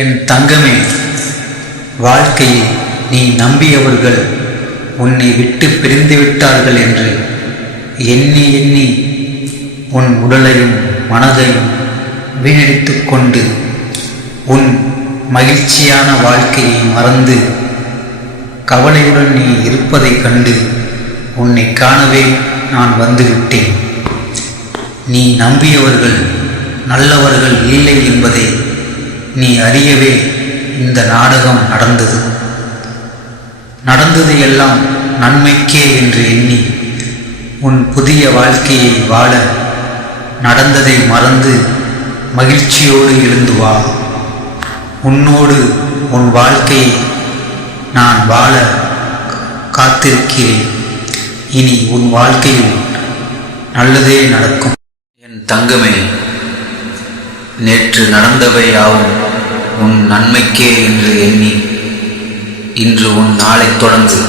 என் தங்கமே, வாழ்க்கையில் நீ நம்பியவர்கள் உன்னை விட்டு பிரிந்து விட்டார்கள் என்று எண்ணி எண்ணி உன் உடலையும் மனதையும் வீணடித்து கொண்டு உன் மகிழ்ச்சியான வாழ்க்கையை மறந்து கவலையுடன் நீ இருப்பதைக் கண்டு உன்னை காணவே நான் வந்துவிட்டேன். நீ நம்பியவர்கள் நல்லவர்கள் இல்லை என்பதை நீ அறியவே இந்த நாடகம் நடந்தது எல்லாம் நன்மைக்கே என்று எண்ணி உன் புதிய வாழ்க்கையை வாழ நடந்ததை மறந்து மகிழ்ச்சியோடு எழுந்து வா. உன்னோடு உன் வாழ்க்கையை நான் வாழ காத்திருக்கிறேன். இனி உன் வாழ்க்கையில் நல்லதே நடக்கும். என் தங்கமே, நேற்று நடந்தவை யாவும் உன் நன்மைக்கே என்று எண்ணி இன்று உன் நாளை தொடங்கு.